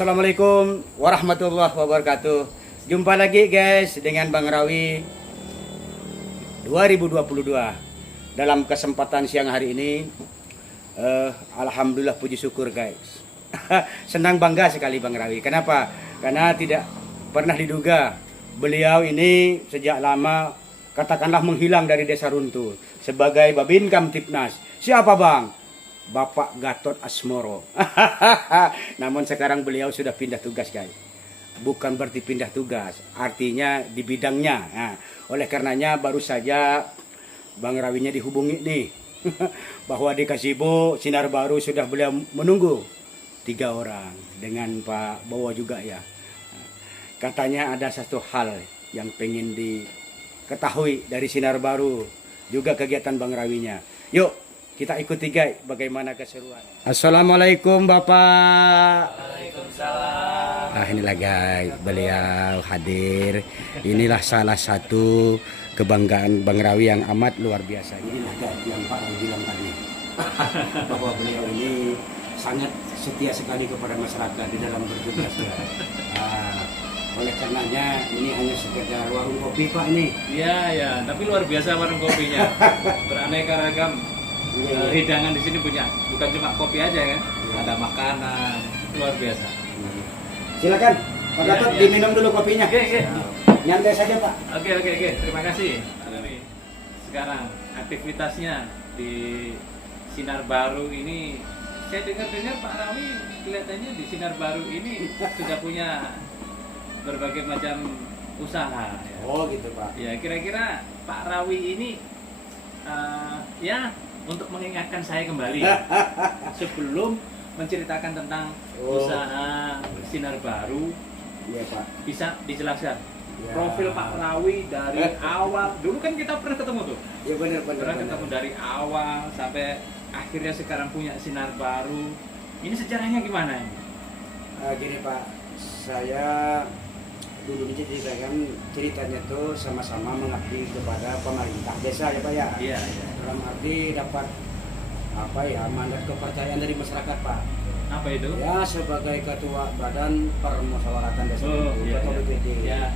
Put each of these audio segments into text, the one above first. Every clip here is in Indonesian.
Assalamualaikum warahmatullahi wabarakatuh. Jumpa lagi guys dengan Bang Rawi 2022. Dalam kesempatan siang hari ini alhamdulillah puji syukur guys. Senang bangga sekali Bang Rawi. Kenapa? Karena tidak pernah diduga beliau ini sejak lama katakanlah menghilang dari Desa Runtuh sebagai Babin Kamtipnas. Siapa Bang? Bapak Gatot Asmoro. Namun sekarang beliau sudah pindah tugas guys. Bukan berarti pindah tugas, artinya di bidangnya. Nah, oleh karenanya baru saja Bang Rawinya dihubungi nih. Bahwa di Kasibo Sinar Baru sudah beliau menunggu 3 orang dengan Pak Bowo juga ya. Katanya ada satu hal yang pengen diketahui dari Sinar Baru, juga kegiatan Bang Rawinya. Yuk kita ikuti guys bagaimana keseruan. Assalamualaikum Bapak. Waalaikumsalam. Nah inilah guys beliau hadir. Inilah salah satu kebanggaan Bang Rawi yang amat luar biasa. Inilah guys yang Pak Rawi bilang tadi. Bahwa beliau ini sangat setia sekali kepada masyarakat di dalam bertugas. Oleh karenanya ini hanya sekedar warung kopi Pak ini. Iya ya, tapi luar biasa warung kopinya. Beraneka ragam. Hidangan di sini punya, bukan cuma kopi aja kan, ada makanan, luar biasa. Silakan Pak Gatot diminum dulu kopinya. Oke. Nyantai saja Pak. Oke, terima kasih. Sekarang aktivitasnya di Sinar Baru ini, saya dengar Pak Rawi kelihatannya di Sinar Baru ini sudah punya berbagai macam usaha. Ya. Oh gitu Pak. Ya kira-kira Pak Rawi ini ya untuk mengingatkan saya kembali sebelum menceritakan tentang usaha Sinar Baru. Iya Pak. Bisa dijelaskan ya. Profil Pak Rawi dari awal. Dulu kan kita pernah ketemu tuh. Iya benar. Pernah ketemu dari awal sampai akhirnya sekarang punya Sinar Baru. Ini sejarahnya gimana ini? Gini Pak, saya dulu diceritakan ceritanya tuh sama-sama mengabdi kepada pemerintah desa ya Pak ya. Iya. Dalam arti dapat mandat kepercayaan dari masyarakat Pak. Apa itu? Ya sebagai ketua Badan Permusyawaratan Desa atau BPD. Iya.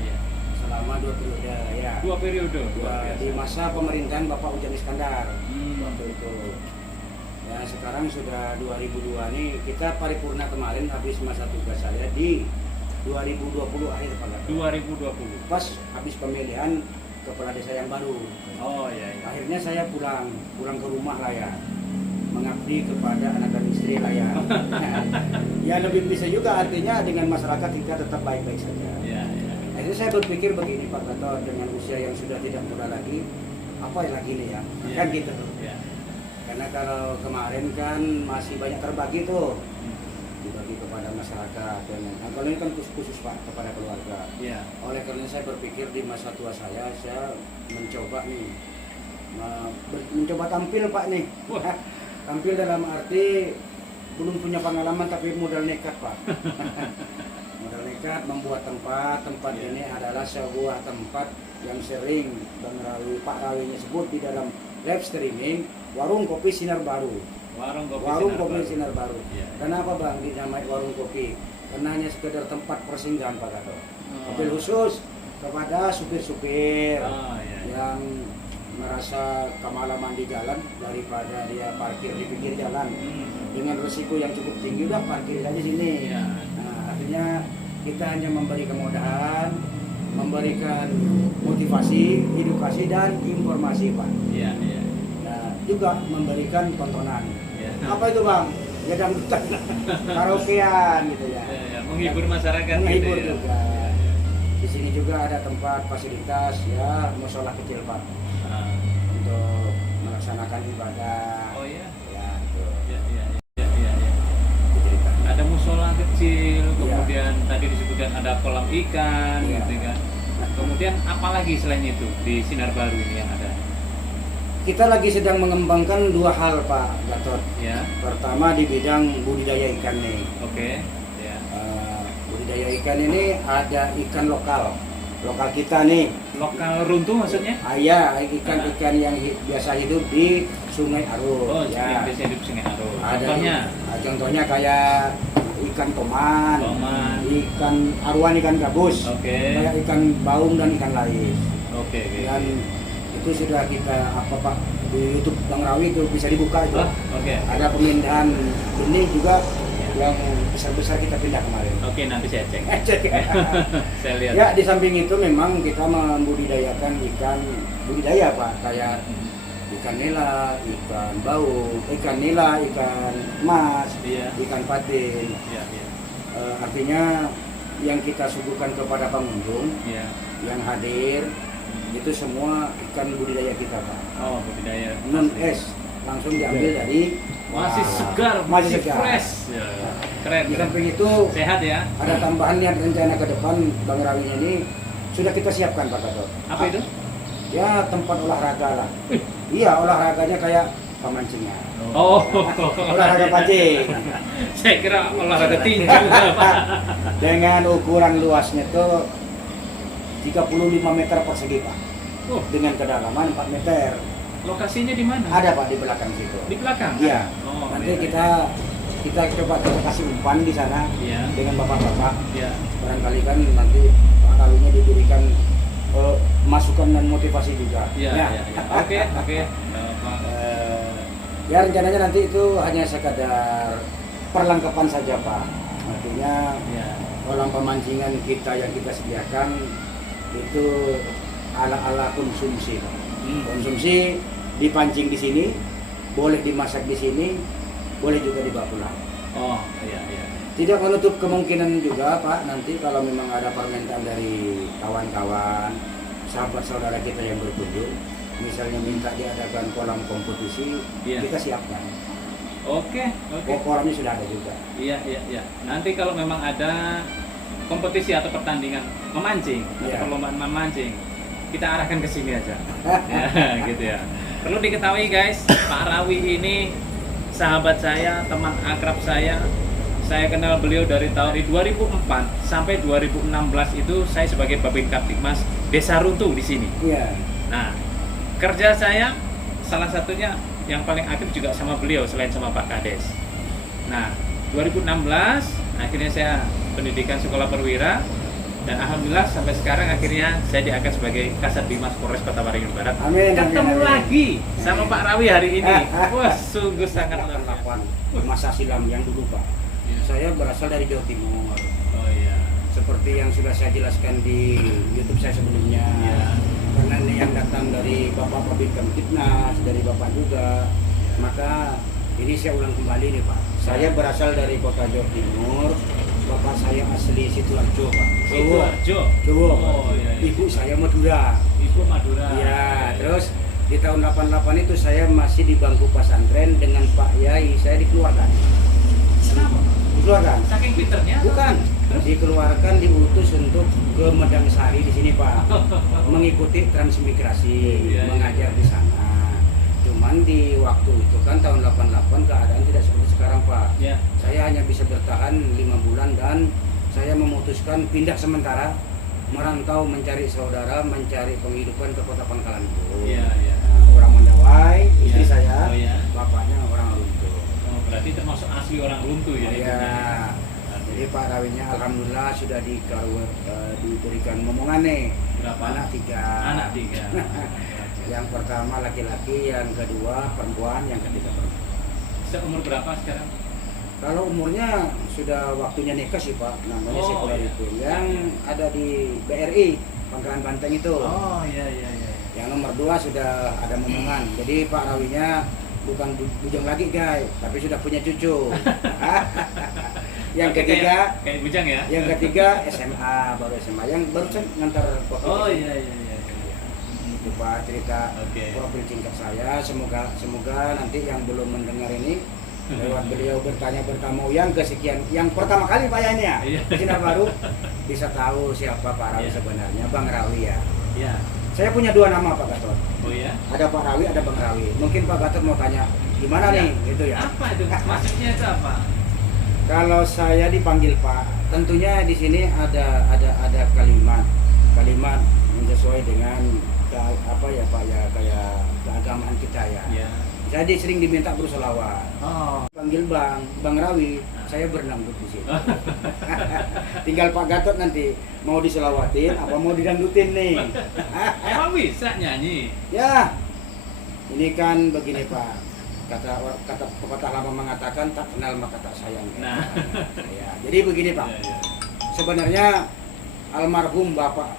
Selama 2 periode ya. 2 periode. Ya, di masa pemerintahan Bapak Ujan Iskandar waktu itu. Ya sekarang sudah 2002 nih, kita paripurna kemarin habis masa tugas saya di 2020 akhir Pak Gatot. 2020. Pas habis pemilihan kepala desa yang baru. Oh iya. Akhirnya saya pulang ke rumah lah ya, mengabdi kepada anak dan istri lah ya. Ya lebih bisa juga artinya dengan masyarakat kita tetap baik-baik saja. Iya. Akhirnya saya berpikir begini Pak Gatot, dengan usia yang sudah tidak muda lagi, apa lagi nih ya, kan gitu. Iya. Karena kalau kemarin kan masih banyak terbagi tuh, dibagi kepada masyarakat dan kalau ini kan khusus Pak kepada keluarga. Iya. Oleh karena saya berpikir di masa tua saya mencoba nih mencoba tampil Pak nih. Tampil dalam arti belum punya pengalaman tapi modal nekat Pak. Modal nekat membuat tempat ini adalah sebuah tempat yang sering Pak Rawinya sebut di dalam live streaming, warung kopi Sinar Baru. Warung kopi Sinar Baru. Ya. Kenapa Bang dinamai warung kopi? Karena hanya sekedar tempat persinggahan Pak Gatot. Mobil khusus kepada supir-supir yang merasa kemalaman di jalan daripada dia parkir di pinggir jalan dengan resiko yang cukup tinggi, udah parkir aja sini. Ya. Nah, artinya kita hanya memberi kemudahan, memberikan motivasi, edukasi dan informasi Pak. Iya. Nah, juga memberikan tontonan. Ya. Apa itu Bang? Ya dangdutan, karaokean gitu ya. Menghibur masyarakat. Menghibur gitu, juga. Di sini juga ada tempat fasilitas ya, musola kecil Pak untuk melaksanakan ibadah. Oh iya. Ya, itu. Iya. Diceritakan. Ada musola kecil, kemudian tadi disebutkan ada kolam ikan, Iya. gitu kan. Kemudian apa lagi selain itu di Sinar Baru ini yang ada? Kita lagi sedang mengembangkan 2 hal Pak Gatot. Ya. Pertama di bidang budidaya ikan nih. Oke. Ya. Budidaya ikan ini ada ikan lokal kita nih. Lokal runtuh maksudnya? Iya, ikan-ikan yang biasa hidup di Sungai Arus. Oh, ya. yang biasa hidup Sungai Arus. Ada Contohnya? contohnya kayak ikan toman, Toman. ikan aruan, ikan gabus, Oke. kayak ikan baung dan ikan lais. Oke. Dan itu sudah kita apa Pak di YouTube Bang Rawi itu bisa dibuka itu. Oh, oke. Ada pemindahan benih juga yang besar-besar kita pindah kemarin. Oke, nanti saya cek. Cek. Saya lihat. Ya di samping itu memang kita membudidayakan ikan budidaya Pak, kayak ikan nila, ikan bau, ikan nila, ikan emas, Iya. ikan patin. Iya, iya. Artinya yang kita suguhkan kepada pengunjung Iya. yang hadir itu semua ikan budidaya kita Pak. Oh, budidaya. Non es langsung diambil dari Masih segar, masih segar. fresh. Ya. Keren. Di keren. samping itu Sehat ya. ada tambahan yang rencana ke depan Bang Rawinya ini sudah kita siapkan Pak Gatot. Apa itu? Ya tempat olahraga lah. Iya olahraganya kayak pemancingan. Oh. Olahraga pancing. Saya kira olahraga tinju. Dengan ukuran luasnya tuh 35 meter persegi Pak. Oh, Dengan kedalaman 4 meter. lokasinya di mana? Ada Pak di belakang situ. Di belakang. Iya. Oh, Nanti iya. kita coba kasih umpan di sana Iya. dengan bapak-bapak. Iya. Barangkali kan nanti Pak Rawinya diberikan masukan dan motivasi juga. Iya, Ya. iya, iya. Oke. Pak. Ya rencananya nanti itu hanya sekadar perlengkapan saja Pak. Artinya Iya. kolam pemancingan kita yang kita sediakan itu ala-ala konsumsi Pak. Konsumsi dipancing di sini, boleh dimasak di sini, boleh juga dibawa pulang. Oh, iya, iya. Tidak menutup kemungkinan juga Pak, nanti kalau memang ada permintaan dari kawan-kawan, sahabat saudara kita yang berkunjung, misalnya minta diadakan kolam kompetisi, Iya. kita siapkan. Oke. Kolamnya sudah ada juga. Iya, iya, iya. Nanti kalau memang ada kompetisi atau pertandingan memancing, Iya. atau perlombaan memancing, kita arahkan ke sini aja. Ya, gitu ya. Perlu diketahui guys, Pak Rawi ini sahabat saya, teman akrab saya. Saya kenal beliau dari tahun 2004 sampai 2016 itu saya sebagai Babin Kaptipmas Desa Runtuh di sini. Iya. Nah, kerja saya salah satunya yang paling aktif juga sama beliau selain sama Pak Kades. Nah, 2016 akhirnya saya pendidikan sekolah perwira dan alhamdulillah sampai sekarang akhirnya saya diangkat sebagai Kasat Bimas Polres Kota Waringin Barat. Amin. Ketemu amin. lagi sama Pak Rawi hari ini. Wah, sungguh sangat luar biasa. Kapan masa silam yang dulu Pak. Saya berasal dari Jawa Timur. Oh iya. Seperti yang sudah saya jelaskan di YouTube saya sebelumnya. Iya. Karena ini yang datang dari Bapak Babin Kamtipnas, dari Bapak juga. Maka ini saya ulang kembali nih Pak. Saya berasal dari kota Jawa Timur. Bapak saya asli Sidoarjo Pak. Sidoarjo. Jawa. Oh iya. Ibu saya Madura. Ibu Madura. Ya, terus di tahun 88 itu saya masih di bangku pesantren dengan Pak Yai, saya dikeluarkan. Kenapa? Dikeluarkan. Saking pinternya? Bukan, dikeluarkan diutus untuk ke Medang Sari di sini Pak, mengikuti transmigrasi, Iya, iya. mengajar di sana. Cuman di waktu itu kan tahun 88 keadaan tidak seperti sekarang Pak. Ya. Saya hanya bisa bertahan 5 bulan dan saya memutuskan pindah sementara, merantau mencari saudara, mencari penghidupan ke kota Pangkalan Bun. Iya, iya. Orang Mandawai, istri Iya. saya, Oh, iya. bapaknya orang Runtuh. Oh, berarti termasuk asli orang Runtuh ya? Iya. ibunya? Jadi Pak Rawinya alhamdulillah sudah diberikan momongan nih. Berapa? Anak 3. Anak 3. Yang pertama laki-laki, yang kedua perempuan, yang ketiga perempuan. Seumur berapa sekarang? Kalau umurnya sudah waktunya nikah sih Pak, namanya Oh, sekolah iya. itu. Yang ada di BRI, Pangkalan Banteng itu. Oh iya iya iya. Yang nomor 2 sudah ada momongan. Jadi Pak Rawinya bukan bujang lagi guys, tapi sudah punya cucu. Yang Oke, ketiga, kayak bujang ya? yang ketiga SMA, baru SMA. Yang barusan ngantar foto. Oh iya iya iya. Itu Pak cerita Oke. profil singkat saya. Semoga nanti yang belum mendengar ini lewat beliau bertamu yang kesekian, yang pertama kali Pak Yanya Iya. di Sinar Baru bisa tahu siapa Pak Rawi Iya. sebenarnya, Bang Rawi ya. Iya. Saya punya 2 nama Pak Gatot. Oh iya. Ada Pak Rawi, ada Bang Rawi. Mungkin Pak Gatot mau tanya gimana Ya. nih, gitu ya. Apa itu? Maksudnya itu apa? Kalau saya dipanggil Pak, tentunya di sini ada kalimat yang sesuai dengan apa ya Pak ya, kayak keagamaan kita ya. Iya. Jadi sering diminta bersolawat. Oh. Panggil Bang Rawi, saya berdangdut di sini. Tinggal Pak Gatot nanti mau diselawatin apa mau didangdutin nih. Emang bisa nyanyi? Ya, ini kan begini Pak. Kata pepatah lama mengatakan tak kenal maka tak sayang. Nah. Ya, jadi begini Pak. Ya, ya. Sebenarnya almarhum Bapak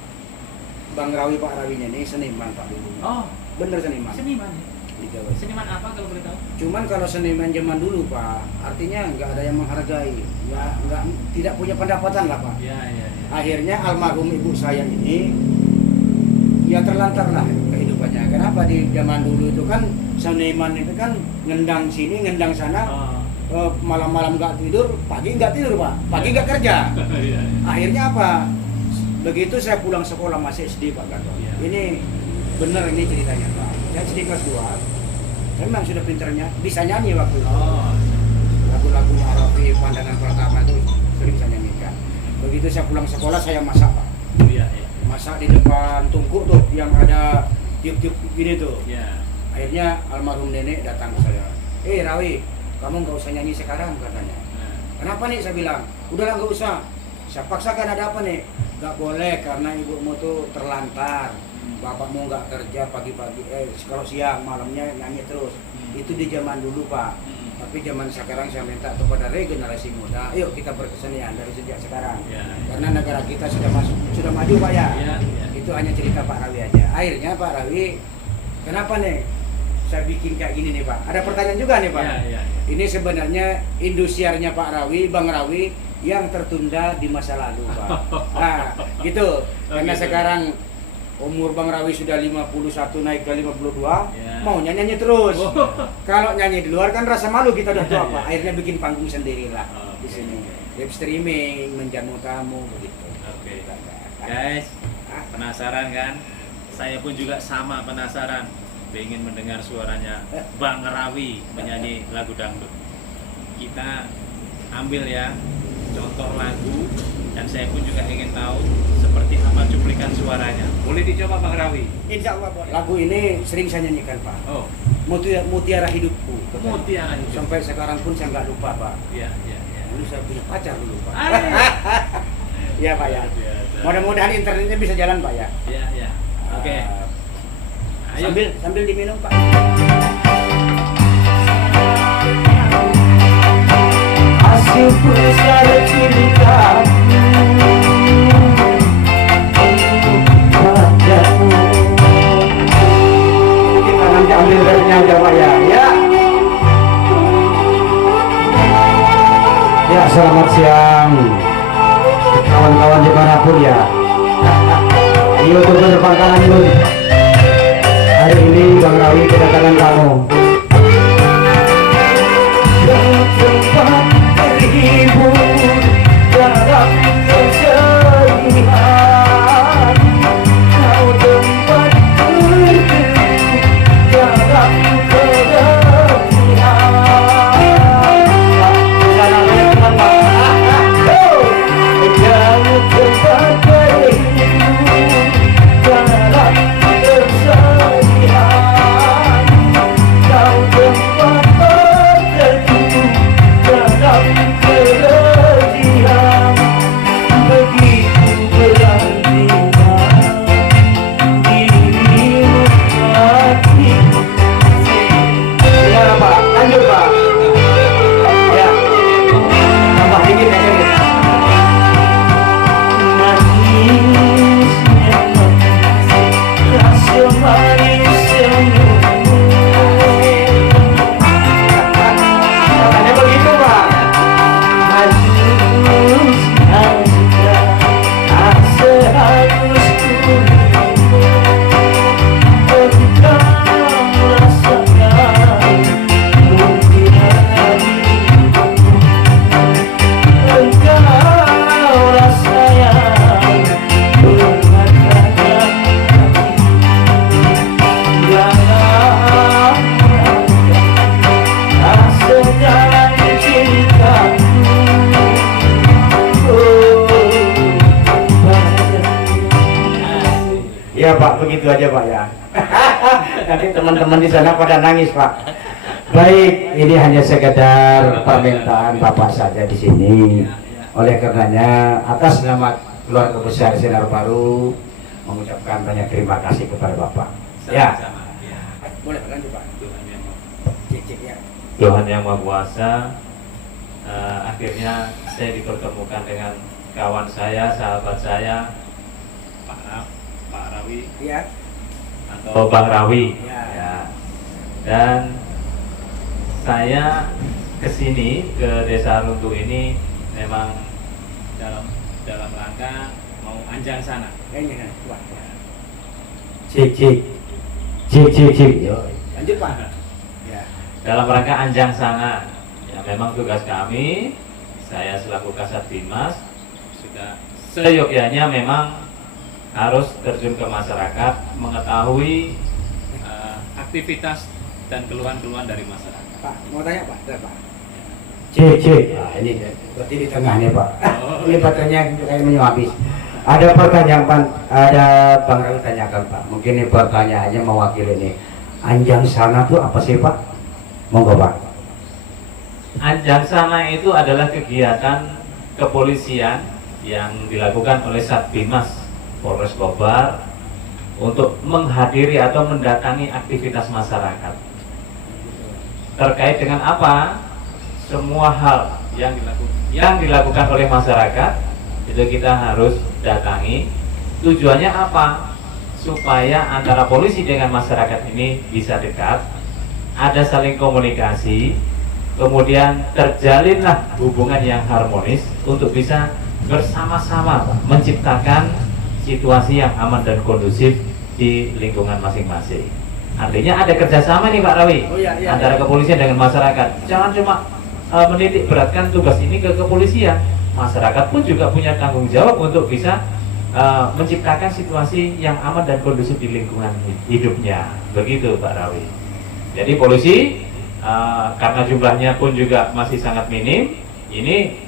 Bang Rawi Pak Rawinya ini seniman Pak dulu. Oh, Bener seniman. seniman. Di Jawa. Seniman apa kalau boleh tahu? Cuman kalau seniman zaman dulu Pak, artinya nggak ada yang menghargai, nggak tidak punya pendapatan lah Pak. Ya, ya, ya. Akhirnya almarhum ibu saya ini ya terlantar lah kehidupannya. Kenapa di zaman dulu itu kan seniman itu kan ngendang sini, ngendang sana, Oh. malam-malam nggak tidur, pagi nggak tidur Pak, pagi nggak kerja. Iya, iya. Akhirnya apa? Begitu saya pulang sekolah masih SD Pak Gatot. Iya. Ini bener ini ceritanya Pak. Saya SD kelas 2, saya memang sudah pinternya, bisa nyanyi waktu itu. Oh. Lagu-lagu Arabi Pandangan Pertama itu sering saya nyanyikan. Begitu saya pulang sekolah saya masak Pak. Iya, iya. Masak di depan tungku tuh yang ada tiup-tiup gini tuh. Iya. Akhirnya almarhum nenek datang ke saya. Rawi, kamu nggak usah nyanyi sekarang katanya. Nah. Kenapa nih saya bilang, udahlah nggak usah. Saya paksakan ada apa nih? Nggak boleh karena ibumu tuh terlantar. Bapakmu nggak kerja pagi-pagi, kalau siang malamnya nyanyi terus. Itu di zaman dulu Pak. Tapi zaman sekarang saya minta kepada regenerasi muda, ayo kita berkesenian dari sejak sekarang. Ya. Karena negara kita sudah maju Pak ya. Ya, ya. Itu hanya cerita Pak Rawi aja. Akhirnya Pak Rawi, kenapa nih? Saya bikin kayak gini nih Pak. Ada pertanyaan juga nih Pak. Ya, ya, ya. Ini sebenarnya industriarnya Pak Rawi, Bang Rawi yang tertunda di masa lalu Pak. Nah, gitu. Karena gitu. sekarang umur Bang Rawi sudah 51 naik ke 52, Ya. mau nyanyi terus. Oh. Kalau nyanyi di luar kan rasa malu kita udah tua Ya, Pak. ya. Akhirnya bikin panggung sendiri lah di Oke. sini. Live streaming, menjamu tamu begitu. Oke. Guys, penasaran kan? Saya pun juga sama penasaran. Ingin mendengar suaranya Bang Rawi menyanyi lagu dangdut. Kita ambil ya contoh lagu dan saya pun juga ingin tahu seperti apa cuplikan suaranya. Boleh dicoba Bang Rawi? Insya Allah boleh. Lagu ini sering saya nyanyikan Pak. Oh, Mutiara Hidupku. Mutiara Hidup. Sampai sekarang pun saya nggak lupa Pak. Iya, iya, iya. Dulu saya punya pacar dulu Pak. Ay. Iya Pak ya. Biasa. Mudah-mudahan internetnya bisa jalan Pak ya. Iya, iya. Oke. Ayo. Sambil diminum Pak. Hasil besar cintaku padamu. Kita nanti ambil vernya aja Pak ya. Ya, selamat siang kawan-kawan dimanapun ya. Ayo turun depan kanan dulu. Hari ini Bang Rawi kedatangan kamu. Tempat terhibur dalam kesedihan, kau tempat berteduh dalam keletihan. Jangan tempat terhibur dalam kesedihan, kau tempat berteduh dalam keletihan. Begitu berartinya dirimu hatiku. Ya Pak, lanjut Pak. Ya, tambah dikit ya. Manisnya rasa manis senyummu. Katanya begitu Pak. Halusnya juga tak sehalus dirimu. Engkau rasakan mutiara hidupku. Engkau rasa yang mengatakan hati dalam rasa dalam cintaku. Ya Pak, begitu aja Pak ya. Nanti teman-teman di sana pada nangis Pak. Baik, ini hanya sekedar permintaan Bapak saja di sini. Oleh karenanya, atas nama keluarga besar Sinar Baru mengucapkan banyak terima kasih kepada Bapak. Ya. Sama-sama. Ya. Boleh lanjut Pak. Tuhan yang Maha Kuasa, akhirnya saya dipertemukan dengan kawan saya, sahabat saya, Pak Rawi, Ya. atau Bang Rawi. Ya. Ya. Dan saya kesini ke Desa Runtuh ini memang dalam rangka mau anjang sana. Kayaknya Pak. Cik. Yo. Lanjut Pak. Ya. Dalam rangka anjang sana, ya memang tugas kami, saya selaku Kasat Bimas sudah seyogyanya memang harus terjun ke masyarakat, mengetahui aktivitas dan keluhan-keluhan dari masyarakat. Pak, mau tanya Pak, Pak. Cik. Nah, ini berarti di tengah nih Pak. Ini pertanyaan kayaknya habis. Ada pertanyaan Pak, ada Bang Rawi tanyakan Pak. Mungkin ini pertanyaannya mewakili ini. Anjang sana tuh apa sih Pak? Monggo Pak. Anjang sana itu adalah kegiatan kepolisian yang dilakukan oleh Satbimas Polres Kobar untuk menghadiri atau mendatangi aktivitas masyarakat. Terkait dengan apa? Semua hal yang dilakukan oleh masyarakat itu kita harus datangi. Tujuannya apa? Supaya antara polisi dengan masyarakat ini bisa dekat, ada saling komunikasi, kemudian terjalinlah hubungan yang harmonis untuk bisa bersama-sama menciptakan situasi yang aman dan kondusif di lingkungan masing-masing. Artinya ada kerjasama nih Pak Rawi, antara kepolisian dengan masyarakat. Jangan cuma menitik beratkan tugas ini ke kepolisian, masyarakat pun juga punya tanggung jawab untuk bisa menciptakan situasi yang aman dan kondusif di lingkungan hidupnya. Begitu Pak Rawi. Jadi polisi karena jumlahnya pun juga masih sangat minim, ini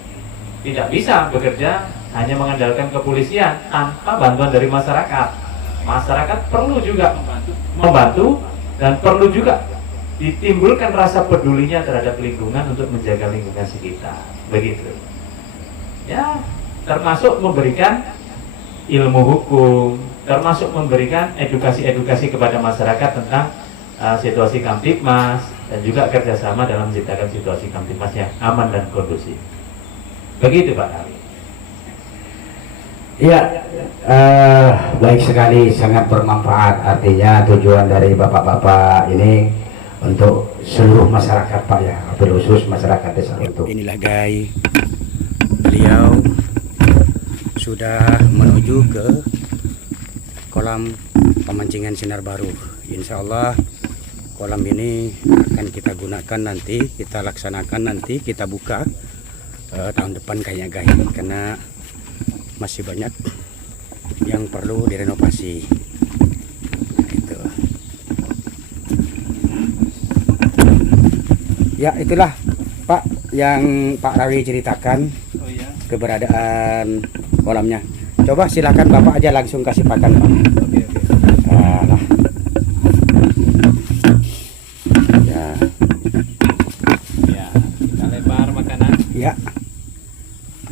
tidak bisa bekerja hanya mengandalkan kepolisian tanpa bantuan dari masyarakat. Masyarakat perlu juga membantu dan perlu juga ditimbulkan rasa pedulinya terhadap lingkungan untuk menjaga lingkungan sekitar. Begitu. Ya, termasuk memberikan ilmu hukum, termasuk memberikan edukasi-edukasi kepada masyarakat tentang situasi Kamtibmas dan juga kerjasama dalam menciptakan situasi Kamtibmas yang aman dan kondusif. Begitu Pak Ali. Iya, baik sekali, sangat bermanfaat. Artinya tujuan dari bapak-bapak ini untuk seluruh masyarakat Pak ya, khusus masyarakat Desa Runtuh. Inilah guys, beliau sudah menuju ke kolam pemancingan Sinar Baru. Insya Allah kolam ini akan kita gunakan nanti, kita laksanakan nanti, kita buka tahun depan kayaknya guys, karena masih banyak yang perlu direnovasi. Itu. Ya itulah Pak yang Pak Rawi ceritakan keberadaan kolamnya. Coba silakan Bapak aja langsung kasih pakan Pak. Nah. Ya, kita lebar makanan. Ya.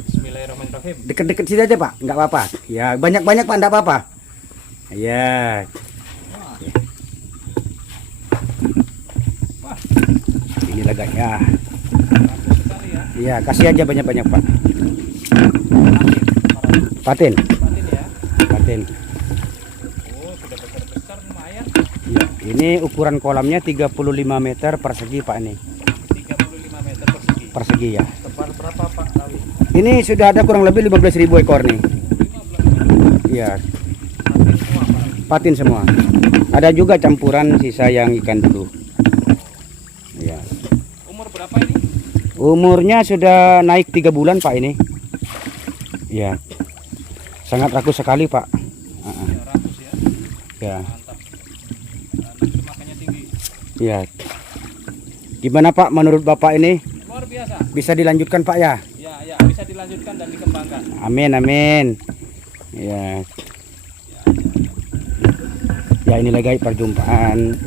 Bismillahirrahmanirrahim. Deket-deket sini aja Pak, nggak apa-apa. Ya banyak-banyak Pak, nggak apa-apa. Ya. Inilah guys ya. Iya, kasih aja banyak-banyak Pak. Patin. Patin. Oh, sudah besar-besar lumayan. Ya, ini ukuran kolamnya 35 meter persegi Pak ini. 35 meter persegi. Persegi ya. Tebal berapa Pak Rawi? Ini sudah ada kurang lebih 15.000 ekor nih. Iya. Patin semua. Ada juga campuran sisa yang ikan dulu. Ya. Umur berapa ini? Umurnya sudah naik 3 bulan Pak ini. Ya. Sangat rakus sekali Pak. Ya, ratus ya. Ya. Mantap. Nafsu makannya tinggi. Ya. Gimana Pak menurut Bapak ini? Luar biasa. Bisa dilanjutkan Pak ya? Ya, bisa dilanjutkan dan dikembangkan. Amin amin. Ya. Ya inilah guys perjumpaan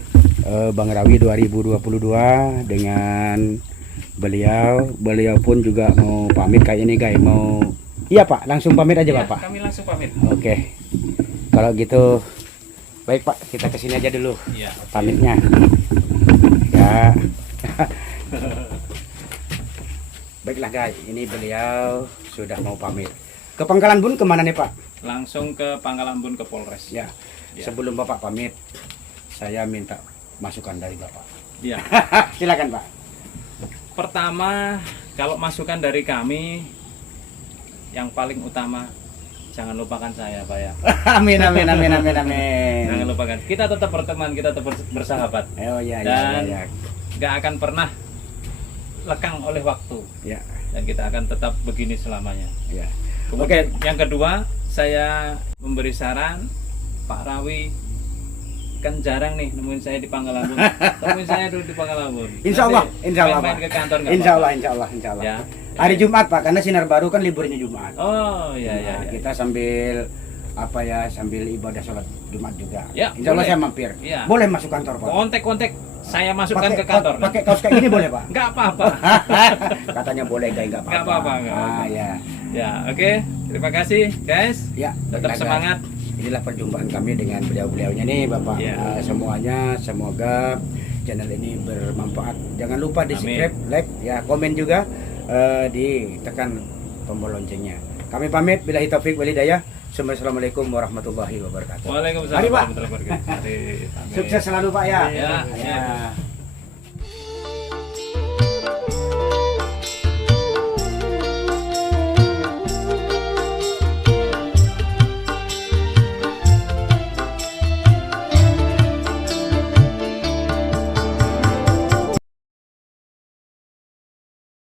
Bang Rawi 2022 dengan beliau pun juga mau pamit kayak ini guys, mau iya Pak, langsung pamit aja Ya, Bapak. kami langsung pamit. Oke. Kalau gitu baik Pak, kita kesini aja dulu Iya. pamitnya. Ya. Baiklah guys, ini beliau sudah mau pamit. Ke Pangkalan Bun kemana nih Pak? Langsung ke Pangkalan Bun ke Polres. Ya. Ya. Sebelum Bapak pamit, saya minta masukan dari Bapak. Iya. Silakan Pak. Pertama, kalau masukan dari kami, yang paling utama jangan lupakan saya, Pak ya. Amin amin amin amin amin. Jangan lupakan. Kita tetap berteman, kita tetap bersahabat. Oh ya ya Dan ya. nggak akan pernah lekang oleh waktu. Ya. Dan kita akan tetap begini selamanya. Ya. Kemudian yang kedua, saya memberi saran, Pak Rawi kan jarang nih nemuin saya di Pangkalan Bun. Temuin saya dulu di Pangkalan Bun. Insya Allah, Nanti insya Allah, main-main Pak. ke kantor nggak Insya Allah, apa-apa. insya Allah, insya Allah. Ya. Hari Jumat Pak, karena Sinar Baru kan liburnya Jumat. Oh iya iya. Nah, iya. kita sambil apa ya, sambil ibadah sholat Jumat juga. Ya, Insya Allah boleh. saya mampir. Iya. Boleh masuk kantor Pak. Kontek-kontek saya masukkan ke kantor. Pakai kaos kayak gini boleh Pak? Nggak apa-apa. Katanya boleh guys, nggak apa-apa. Nggak apa-apa, nggak Ah apa-apa. ya, Ya, oke. Terima kasih, guys. ya. Tetap baiklah, semangat. guys. Inilah perjumpaan kami dengan beliau-beliaunya nih Bapak. Ya. Semuanya semoga channel ini bermanfaat. Jangan lupa di Amin. subscribe, like, ya komen juga, ditekan tombol loncengnya. Kami pamit. Billahi taufik walhidayah. Assalamualaikum warahmatullahi wabarakatuh. Waalaikumsalam Mari, Pak. warahmatullahi wabarakatuh. Mari, amin. Sukses selalu Pak ya. Ya, Ya.